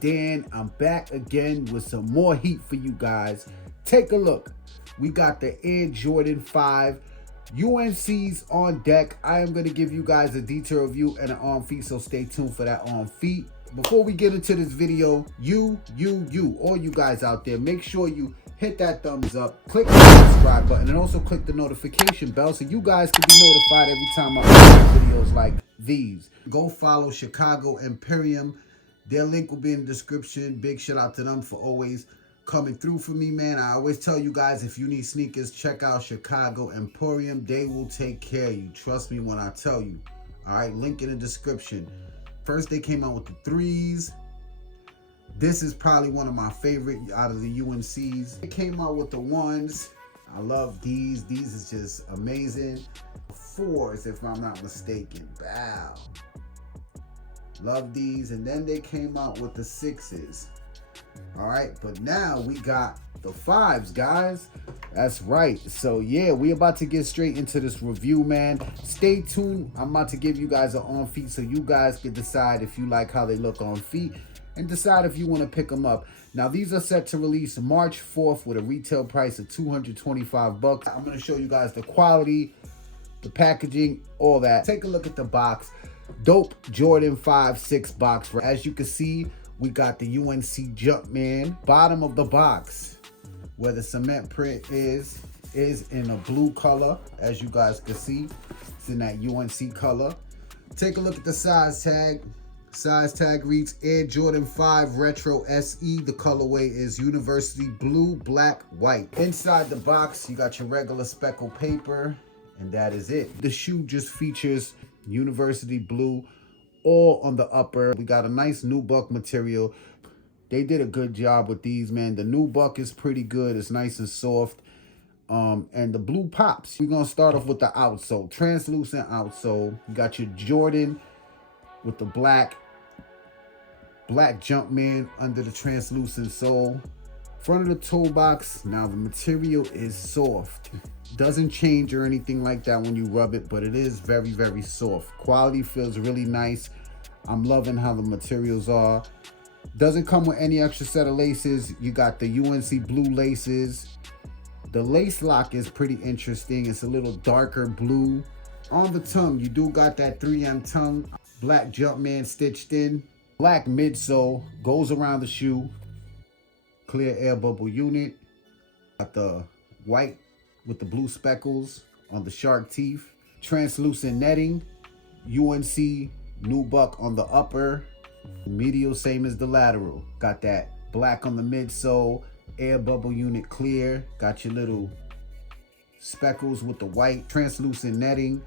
Dan. I'm back again with some more heat for you guys. Take a look. We got the Air Jordan 5 UNC's on deck. I am going to give you guys a detailed review and an on feet, so stay tuned for that on feet. Before we get into this video, all you guys out there, make sure you hit that thumbs up, click the subscribe button, and also click the notification bell so you guys can be notified every time I upload videos like these. Go follow Chicago Imperium. Their link will be in the description. Big shout out to them for always coming through for me, man. I always tell you guys, if you need sneakers, check out Chicago Emporium. They will take care of you. Trust me when I tell you. All right, link in the description. First, they came out with the 3s. This is probably one of my favorite out of the UNCs. They came out with the 1s. I love these. These is just amazing. 4s, if I'm not mistaken. Wow. Love these. And then they came out with the 6s. All right, but now we got the 5s, guys. That's right. So yeah, we about to get straight into this review, man. Stay tuned. I'm about to give you guys an on feet so you guys can decide if you like how they look on feet and decide if you want to pick them up. Now, these are set to release March 4th with a retail price of $225. I'm going to show you guys the quality, the packaging, all that. Take a look at the box. Dope Jordan 5 6 box. As you can see, we got the UNC Jumpman. Bottom of the box, where the cement print is in a blue color. As you guys can see, it's in that UNC color. Take a look at the size tag. Size tag reads Air Jordan 5 Retro SE. The colorway is University Blue, Black, White. Inside the box, you got your regular speckle paper, and that is it. The shoe just features University Blue all on the upper. We got a nice nubuck material. They did a good job with these, man. The nubuck is pretty good. It's nice and soft. And the blue pops. We're gonna start off with the outsole. Translucent outsole. You got your Jordan with the black Jumpman under the translucent sole. Front of the toe box. Now the material is soft. Doesn't change or anything like that when you rub it, but it is very, very soft. Quality feels really nice. I'm loving how the materials are. Doesn't come with any extra set of laces. You got the UNC blue laces. The lace lock is pretty interesting. It's a little darker blue. On the tongue, you do got that 3M tongue. Black Jumpman stitched in. Black midsole goes around the shoe. Clear air bubble unit. Got the white with the blue speckles on the shark teeth. Translucent netting. UNC nubuck on the upper. Medial same as the lateral. Got that black on the midsole. Air bubble unit clear. Got your little speckles with the white. Translucent netting.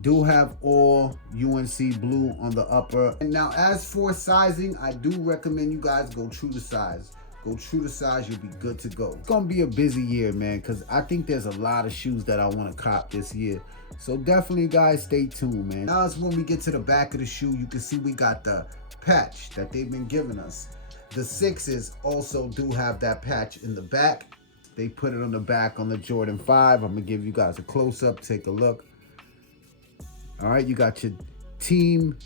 Do have all UNC blue on the upper. And now as for sizing, I do recommend you guys go true to size. Go true to size, you'll be good to go. It's gonna be a busy year, man, because I think there's a lot of shoes that I want to cop this year. So definitely, guys, stay tuned, man. Now is when we get to the back of the shoe. You can see we got the patch that they've been giving us. The 6s also do have that patch in the back. They put it on the back on the Jordan 5. I'm gonna give you guys a close-up. Take a look. All right, you got your Team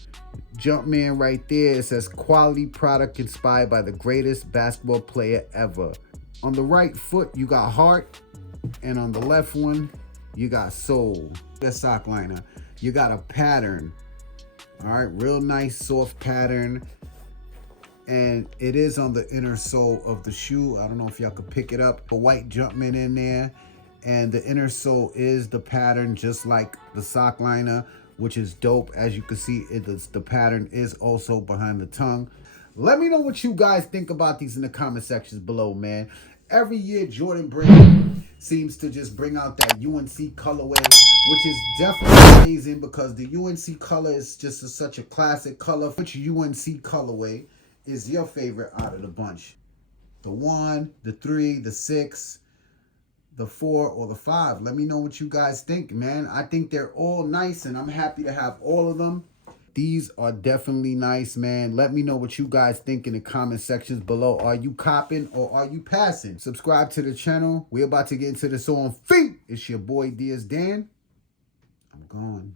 Jumpman right there. It says quality product inspired by the greatest basketball player ever. On the right foot, you got heart, and on the left one, you got soul. That sock liner. You got a pattern. All right, real nice soft pattern, and it is on the inner sole of the shoe. I don't know if y'all could pick it up. A white Jumpman in there, and the inner sole is the pattern, just like the sock liner, which is dope. As you can see, the pattern is also behind the tongue. Let me know what you guys think about these in the comment sections below, man. Every year, Jordan Brand seems to just bring out that UNC colorway, which is definitely amazing because the UNC color is just such a classic color. Which UNC colorway is your favorite out of the bunch? The 1, the 3, the 6, the 4, or the 5? Let me know what you guys think, man. I think they're all nice, and I'm happy to have all of them. These are definitely nice, man. Let me know what you guys think in the comment sections below. Are you copping or are you passing? Subscribe to the channel. We're about to get into this on feet. It's your boy Diaz Dan. I'm gone.